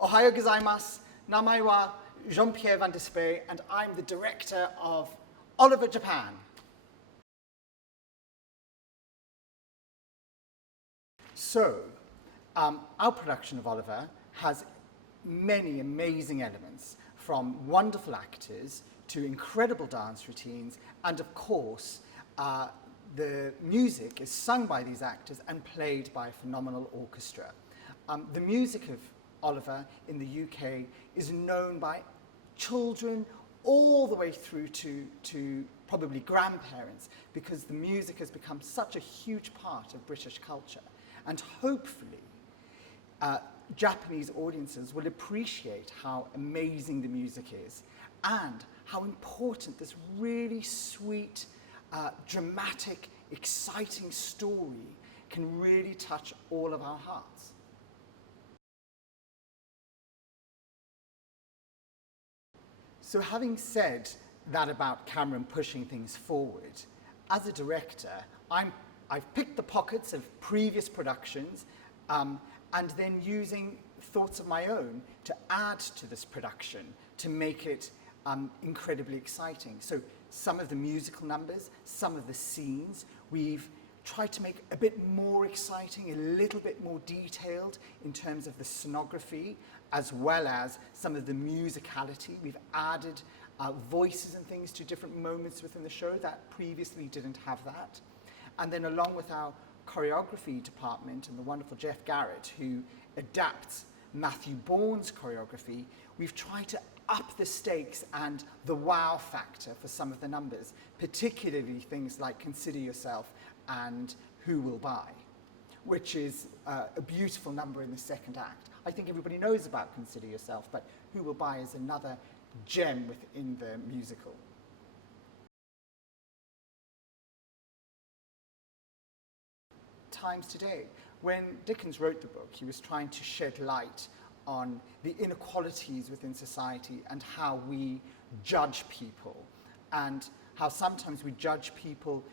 Ohayo gozaimasu. Namae wa Jean-Pierre Van Dispe, and I'm the director of Oliver Japan. So, our production of Oliver has many amazing elements, from wonderful actors to incredible dance routines, and of course, the music is sung by these actors and played by a phenomenal orchestra. The music of Oliver in the UK is known by children all the way through to probably grandparents, because the music has become such a huge part of British culture. And hopefully, Japanese audiences will appreciate how amazing the music is and how important this really sweet, dramatic, exciting story can really touch all of our hearts. So having said that about Cameron pushing things forward, as a director, I've picked the pockets of previous productions and then using thoughts of my own to add to this production to make it incredibly exciting. So some of the musical numbers, some of the scenes, we've tried to make a bit more exciting, a little bit more detailed in terms of the scenography, as well as some of the musicality. We've added voices and things to different moments within the show that previously didn't have that. And then along with our choreography department and the wonderful Jeff Garrett, who adapts Matthew Bourne's choreography, we've tried to up the stakes and the wow factor for some of the numbers, particularly things like Consider Yourself and Who Will Buy, which is a beautiful number in the second act. I think everybody knows about Consider Yourself, but Who Will Buy is another gem within the musical. Times today, when Dickens wrote the book, he was trying to shed light on the inequalities within society and how we judge people, and how sometimes we judge people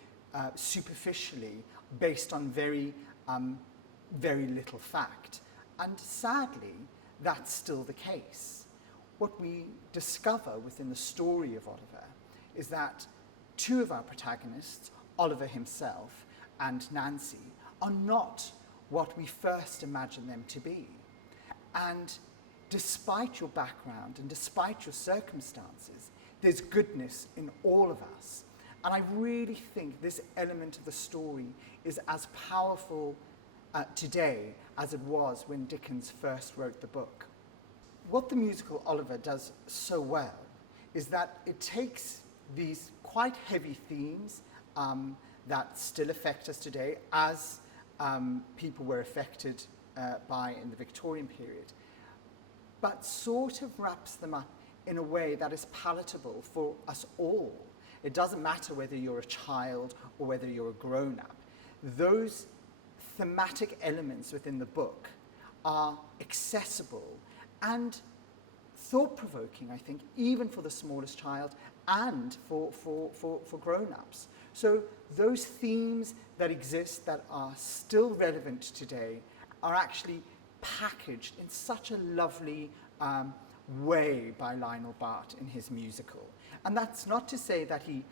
superficially based on very little fact. And sadly, that's still the case. What we discover within the story of Oliver is that two of our protagonists, Oliver himself and Nancy, are not what we first imagined them to be. And despite your background and despite your circumstances, there's goodness in all of us. And I really think this element of the story is as powerful today as it was when Dickens first wrote the book. What the musical Oliver does so well is that it takes these quite heavy themes that still affect us today, as people were affected by in the Victorian period, but sort of wraps them up in a way that is palatable for us all. It doesn't matter whether you're a child or whether you're a grown-up. Those thematic elements within the book are accessible and thought-provoking, I think, even for the smallest child and for grown-ups. So those themes that exist that are still relevant today are actually packaged in such a lovely way by Lionel Bart in his musical. And that's not to say that he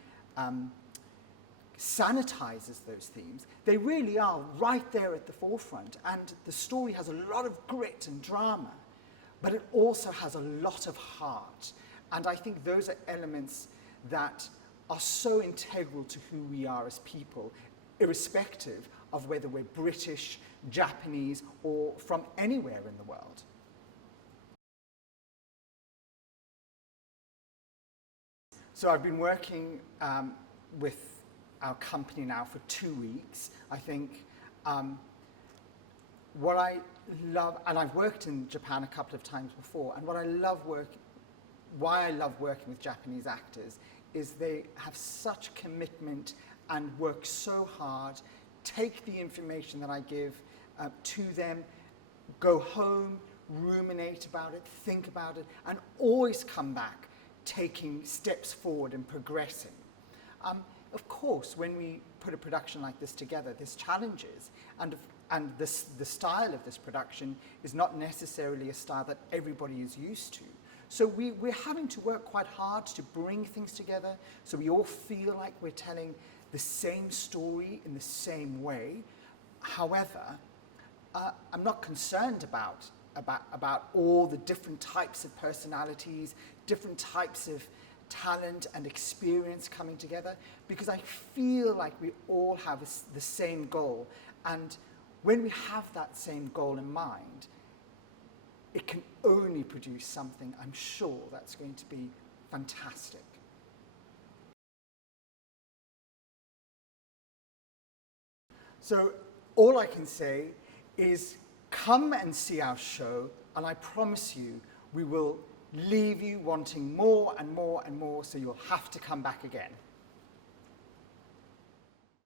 sanitizes those themes. They really are right there at the forefront, and the story has a lot of grit and drama, but it also has a lot of heart. And I think those are elements that are so integral to who we are as people, irrespective of whether we're British, Japanese, or from anywhere in the world. So I've been working with our company now for 2 weeks. I think what I love, and I've worked in Japan a couple of times before, and why I love working with Japanese actors is they have such commitment and work so hard, take the information that I give to them, go home, ruminate about it, think about it, and always come back taking steps forward and progressing. of course, when we put a production like this together, there's challenges, and the style of this production is not necessarily a style that everybody is used to. So we're having to work quite hard to bring things together so we all feel like we're telling the same story in the same way. However, I'm not concerned about all the different types of personalities, different types of talent and experience coming together, because I feel like we all have the same goal. And when we have that same goal in mind, it can only produce something, I'm sure, that's going to be fantastic. So all I can say is come and see our show, and I promise you we will leave you wanting more and more and more, so you'll have to come back again.